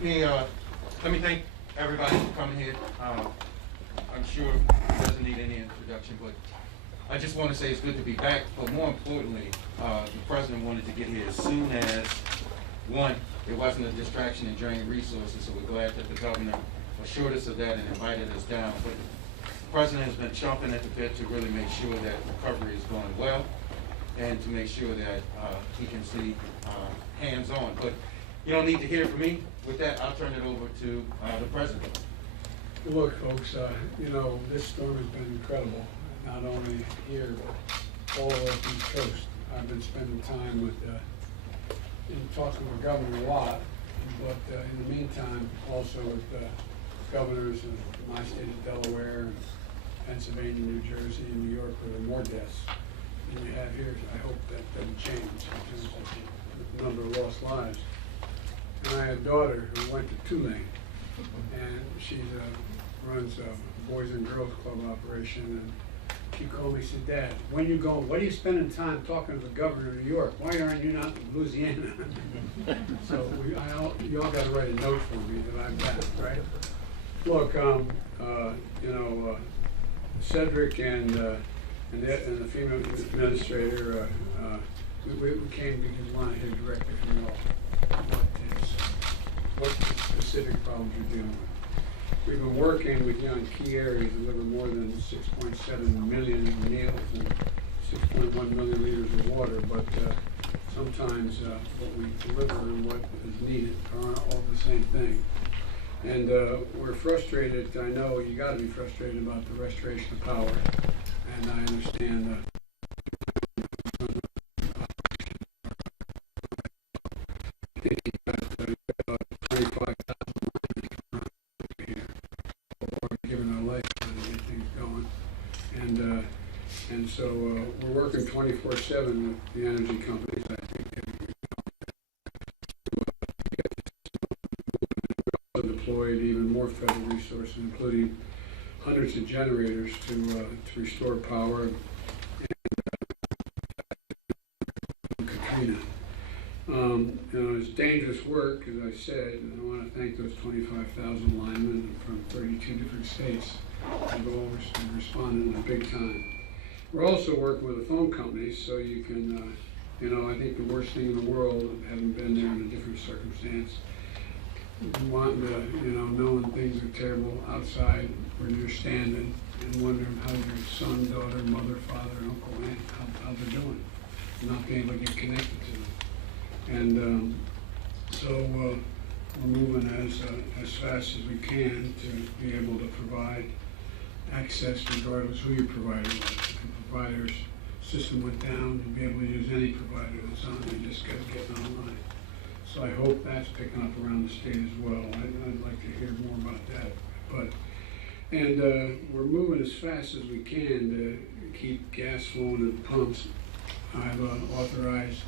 Let me thank everybody for coming here. I'm sure it doesn't need any introduction, but I just want to say it's good to be back. But more importantly, the president wanted to get here as soon as, one, there wasn't a distraction and drain resources, so we're glad that the governor assured us of that and invited us down. But the president has been chomping at the bit to really make sure that recovery is going well and to make sure that he can see hands-on. But you don't need to hear from me. With that, I'll turn it over to the president. Look, folks, you know, this storm has been incredible, not only here, but all over the East Coast. I've been spending time with, talking with the governor a lot, but in the meantime, also with governors in my state of Delaware, and Pennsylvania, New Jersey, and New York, where there are more deaths than we have here. I hope that doesn't change in terms of the number of lost lives. And I had a daughter who went to Tulane, and she runs a Boys and Girls Club operation, and she called me and said, "Dad, when you going, what are you spending time talking to the governor of New York? Why aren't you not in Louisiana?" So you all got to write a note for me that I'm back, right? Look, you know, Cedric and the female administrator, we came because we want to hear directly from you all what specific problems you're dealing with. We've been working with you on key areas, deliver more than 6.7 million meals and 6.1 million liters of water, but sometimes what we deliver and what is needed are all the same thing. And we're frustrated. I know you got to be frustrated about the restoration of power, and I understand I think you got 25,000 here, or giving our life to get things going, and so we're working 24/7 with the energy companies. I think we deployed even more federal resources, including hundreds of generators to restore power. Katrina. You know, it's dangerous work, as I said, and I want to thank those 25,000 linemen from 32 different states who've all responded in a big time. We're also working with the phone companies, so you can, you know, I think the worst thing in the world, having been there in a different circumstance, wanting to, you know, knowing things are terrible outside where you're standing and wondering how your son, daughter, mother, father, uncle, aunt, how they're doing, and not being able to get connected to them. And so we're moving as fast as we can to be able to provide access regardless who your provider was. If the provider's system went down, you'd be able to use any provider that's on. You just got to get online. So I hope that's picking up around the state as well. I'd like to hear more about that. And we're moving as fast as we can to keep gas flowing at the pumps. I've authorized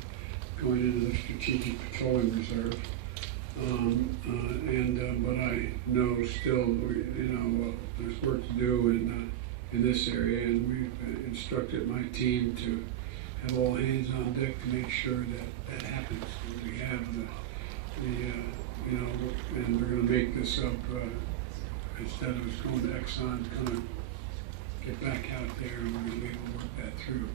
going into the Strategic Petroleum Reserve, but I know still, you know, there's work to do in this area, and we've instructed my team to have all hands on deck to make sure that that happens. We have you know, and we're going to make this up, instead of us going to Exxon, going to get back out there, and we're going to be able to work that through.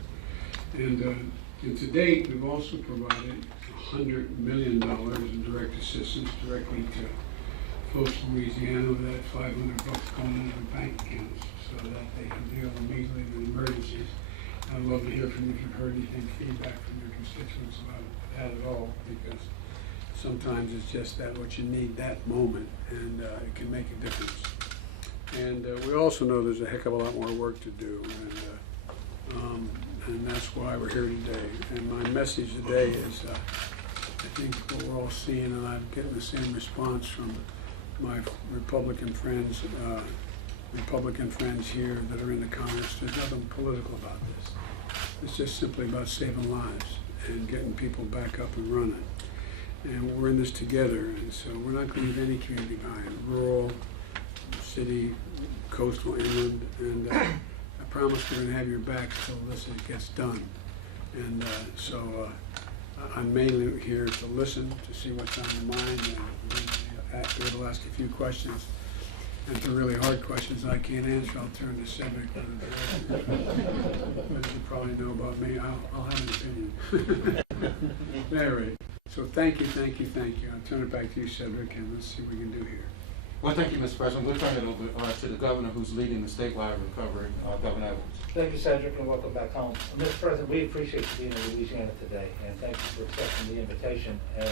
And to date, we've also provided $100 million in direct assistance directly to folks in Louisiana with that $500 going into their bank accounts so that they can deal immediately with emergencies. I'd love to hear from you if you've heard anything, feedback from your constituents about that at all, because sometimes it's just that what you need that moment, and it can make a difference. And we also know there's a heck of a lot more work to do, and that's why we're here today. And my message today is, I think what we're all seeing, and I'm getting the same response from my Republican friends here that are in the Congress. There's nothing political about this. It's just simply about saving lives and getting people back up and running. And we're in this together, and so we're not going to leave any community behind, rural, city, coastal, inland, and I promise we're going to have your back until this gets done. And so I'm mainly here to listen, to see what's on your mind, and to be able to ask a few questions. And if they're really hard questions I can't answer, I'll turn to Cedric. As you probably know about me, I'll have an opinion. At any rate, so thank you. I'll turn it back to you, Cedric, and let's see what we can do here. Well, thank you, Mr. President. We'll turn it over to the governor who's leading the statewide recovery, Governor Evans. Thank you, Cedric, and welcome back home. Mr. President, we appreciate you being in Louisiana today, and thank you for accepting the invitation. And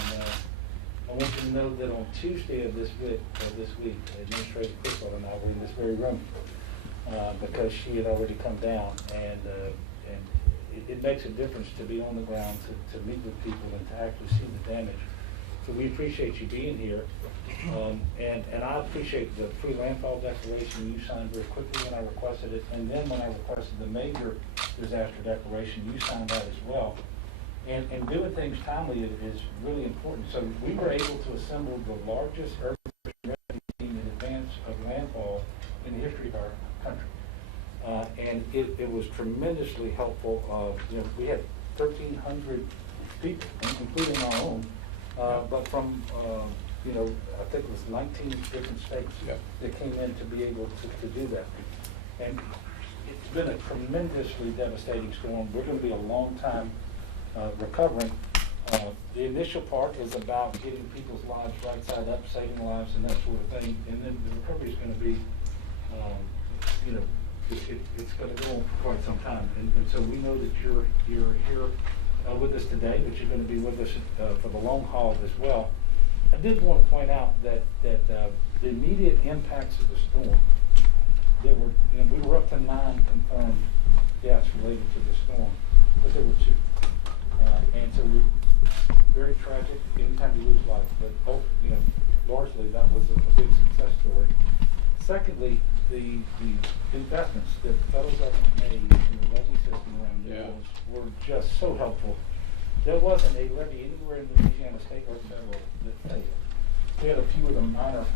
I want you to know that on Tuesday of this week, Administrator Criswell and I were in this very room because she had already come down, and it makes a difference to be on the ground, to meet with people, and to actually see the damage. So we appreciate you being here, and I appreciate the pre-landfall declaration you signed very quickly when I requested it, and then when I requested the major disaster declaration, you signed that as well. And doing things timely is really important. So we were able to assemble the largest urban rescue team in advance of landfall in the history of our country. And it was tremendously helpful. We had 1,300 people, including our own, but from, I think it was 19 different states that came in to be able to do that. And it's been a tremendously devastating storm. We're going to be a long time recovering. The initial part is about getting people's lives right side up, saving lives, and that sort of thing. And then the recovery is going to be, it's going to go on for quite some time. And so we know that you're here with us today, but you're going to be with us for the long haul as well. I did want to point out that the immediate impacts of the storm, we were up to 9 confirmed deaths related to the storm, but there were 2. And so very tragic anytime you lose life, but largely that was a big success story. Secondly, the investments that the federal government made in the levee system around the world were just so helpful. There wasn't a levee anywhere in Louisiana state or federal that failed. We had a few of the minor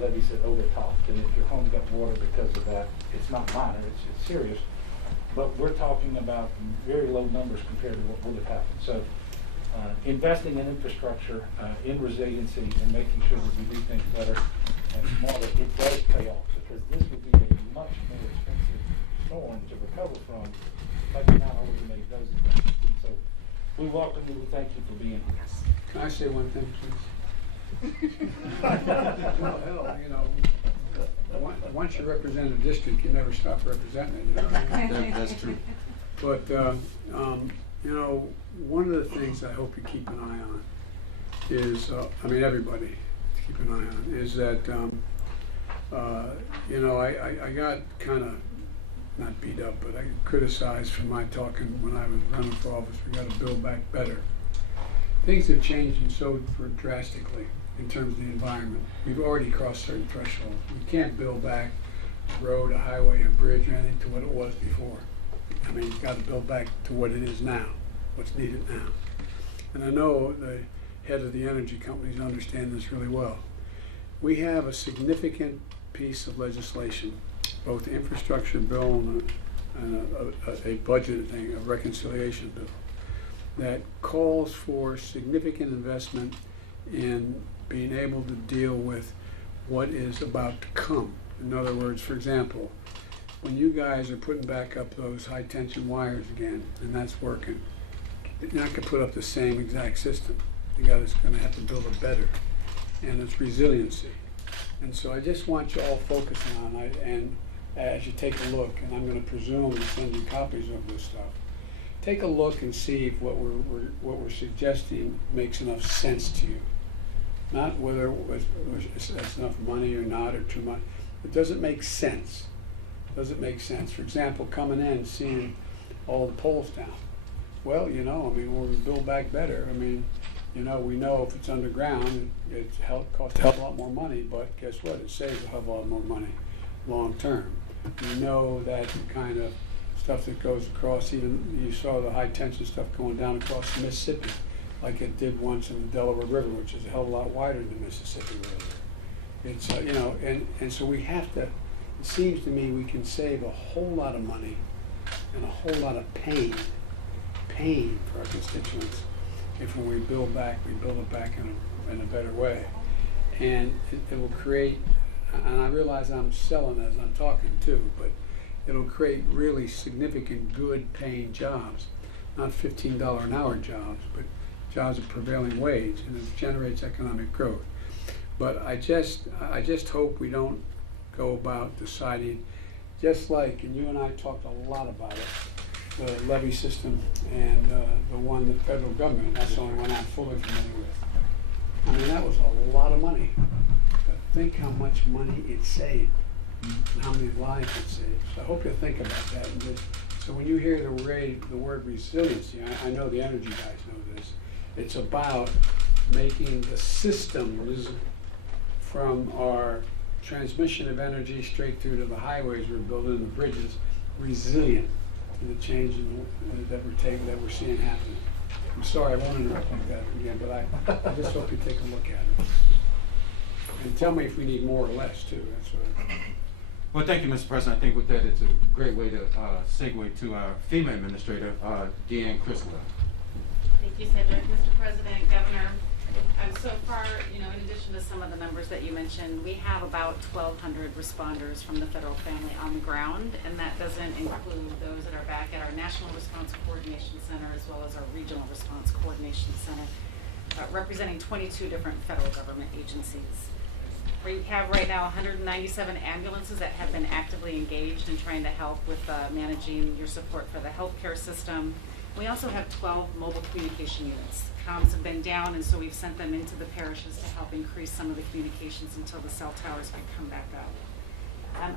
levees that overtopped, and if your home got water because of that, it's not minor, it's serious. But we're talking about very low numbers compared to what would have happened. So investing in infrastructure, in resiliency, and making sure that we do things better and smarter, it does pay off, because this would be a much more expensive storm to recover from, like not only made those investments. And so we welcome you, we thank you for being here. Can I say one thing, please? Well, hell, once you represent a district, you never stop representing it. You know what I mean? That's true. But one of the things I hope you keep an eye on is, everybody keep an eye on, is that I got kind of not beat up, but I got criticized for my talking when I was running for office. We got to build back better. Things have changed so drastically in terms of the environment. We've already crossed certain thresholds. We can't build back a road, a highway, a bridge, or anything to what it was before. You've got to build back to what it is now, what's needed now. And I know the head of the energy companies understand this really well. We have a significant piece of legislation, both the infrastructure bill and a budget thing, a reconciliation bill, that calls for significant investment in being able to deal with what is about to come. In other words, for example, when you guys are putting back up those high tension wires again, and that's working, you're not going to put up the same exact system. You guys are going to have to build it better, and it's resiliency. And so I just want you all focusing on it, and as you take a look, and I'm going to presume and send you copies of this stuff, take a look and see if what we're suggesting makes enough sense to you. Not whether it's enough money or not, or too much. It doesn't make sense. Does it make sense? For example, coming in, seeing all the poles down. Well, when we build back better, we know if it's underground, it costs a hell of a lot more money, but guess what? It saves a hell of a lot more money long term. We know that the kind of stuff that goes across, even you saw the high tension stuff going down across the Mississippi, like it did once in the Delaware River, which is a hell of a lot wider than the Mississippi River. It's and so we have to. It seems to me we can save a whole lot of money and a whole lot of pain for our constituents if when we build it back in a better way. And it will create, and I realize I'm selling as I'm talking too, but it'll create really significant good paying jobs, not $15 an hour jobs, but jobs at prevailing wage, and it generates economic growth. But I just hope we don't go about deciding, just like, and you and I talked a lot about it, the levy system and the one, the federal government, that's the only one I'm fully familiar with. I mean, that was a lot of money. But think how much money it saved and how many lives it saved. So I hope you'll think about that. So when you hear the word resiliency, I know the energy guys know this, it's about making the systems from our transmission of energy straight through to the highways we're building and the bridges resilient to the change that we're seeing happening. I'm sorry, I won't interrupt like that again, but I just hope you take a look at it. And tell me if we need more or less too, that's what Well, thank you, Mr. President. I think with that, it's a great way to segue to our FEMA administrator, Deanne Criswell. Thank you, Cedric. Mr. President, Governor, so far, in addition to some of the numbers that you mentioned, we have about 1,200 responders from the federal family on the ground, and that doesn't include those that are back at our National Response Coordination Center as well as our Regional Response Coordination Center, representing 22 different federal government agencies. We have right now 197 ambulances that have been actively engaged in trying to help with managing your support for the healthcare system. We also have 12 mobile communication units. Comms have been down, and so we've sent them into the parishes to help increase some of the communications until the cell towers can come back up.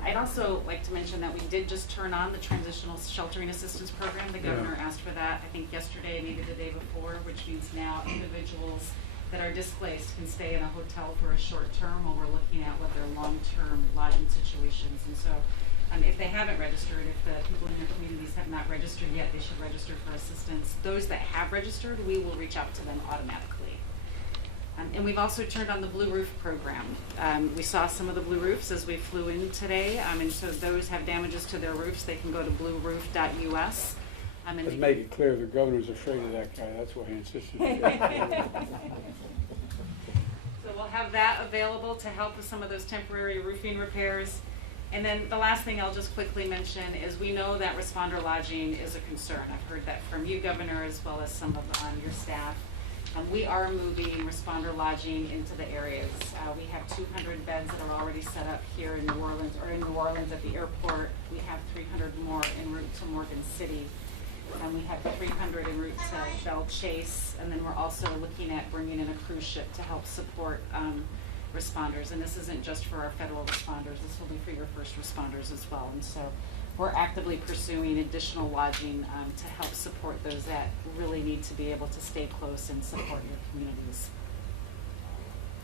I'd also like to mention that we did just turn on the Transitional Sheltering Assistance Program. The governor asked for that, I think yesterday, maybe the day before, which means now individuals that are displaced can stay in a hotel for a short term while we're looking at what their long-term lodging situations. And so if they haven't registered, if the people in their communities have not registered yet, they should register for assistance. Those that have registered, we will reach out to them automatically. And we've also turned on the Blue Roof program. We saw some of the blue roofs as we flew in today, and so those have damages to their roofs. They can go to blueroof.us. Let's make it clear, the governor's afraid of that guy, that's why he insisted. So we'll have that available to help with some of those temporary roofing repairs. And then the last thing I'll just quickly mention is we know that responder lodging is a concern. I've heard that from you, Governor, as well as some of your staff. We are moving responder lodging into the areas. We have 200 beds that are already set up here in New Orleans, or in New Orleans at the airport. We have 300 more en route to Morgan City. And we have 300 en route to Belle Chase. And then we're also looking at bringing in a cruise ship to help support responders. And this isn't just for our federal responders, this will be for your first responders as well. And so we're actively pursuing additional lodging to help support those that really need to be able to stay close and support your communities.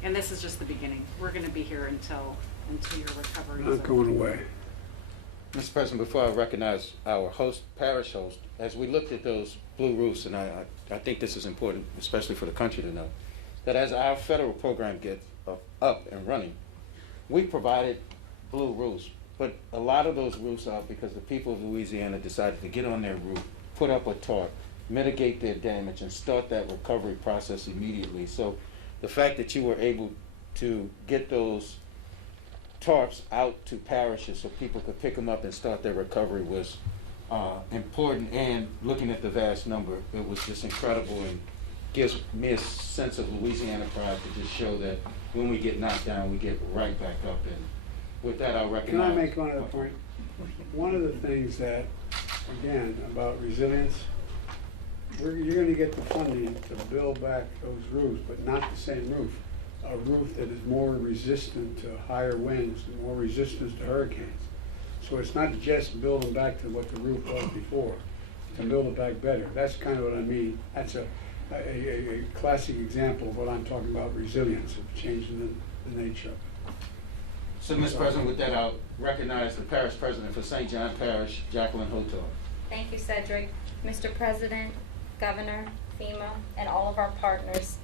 And this is just the beginning. We're going to be here until your recovery is Not going away. Mr. President, before I recognize our parish host, as we looked at those blue roofs, and I think this is important, especially for the country to know, that as our federal program gets up and running, we provided blue roofs, but a lot of those roofs are because the people of Louisiana decided to get on their roof, put up a tarp, mitigate their damage, and start that recovery process immediately. So the fact that you were able to get those tarps out to parishes so people could pick them up and start their recovery was important, and looking at the vast number, it was just incredible and gives me a sense of Louisiana pride to just show that when we get knocked down, we get right back up. And with that, I'll recognize. Can I make one other point? One of the things that, again, about resilience, you're going to get the funding to build back those roofs, but not the same roof. A roof that is more resistant to higher winds and more resistant to hurricanes. So it's not just building back to what the roof was before, to build it back better. That's kind of what I mean. That's a classic example of what I'm talking about, resilience, of changing the nature of it. So, Mr. President, with that, I'll recognize the parish president for St. John Parish, Jacqueline Hotar. Thank you, Cedric. Mr. President, Governor, FEMA, and all of our partners,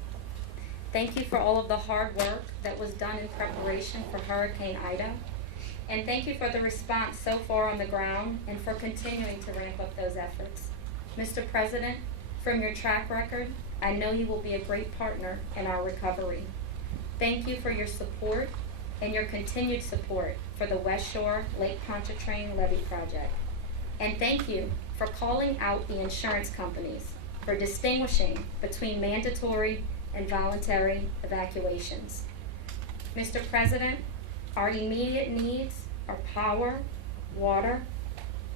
thank you for all of the hard work that was done in preparation for Hurricane Ida. And thank you for the response so far on the ground and for continuing to ramp up those efforts. Mr. President, from your track record, I know you will be a great partner in our recovery. Thank you for your support and your continued support for the West Shore Lake Pontchartrain Levee Project. And thank you for calling out the insurance companies for distinguishing between mandatory and voluntary evacuations. Mr. President, our immediate needs are power, water,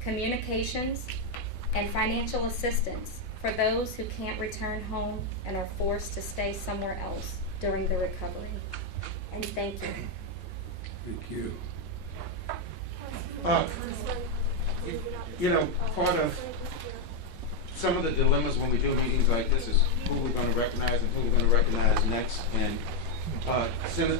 communications, and financial assistance for those who can't return home and are forced to stay somewhere else during the recovery. And thank you. Thank you. You know, part of some of the dilemmas when we do meetings like this is who we're gonna recognize and who we're gonna recognize next. And Senate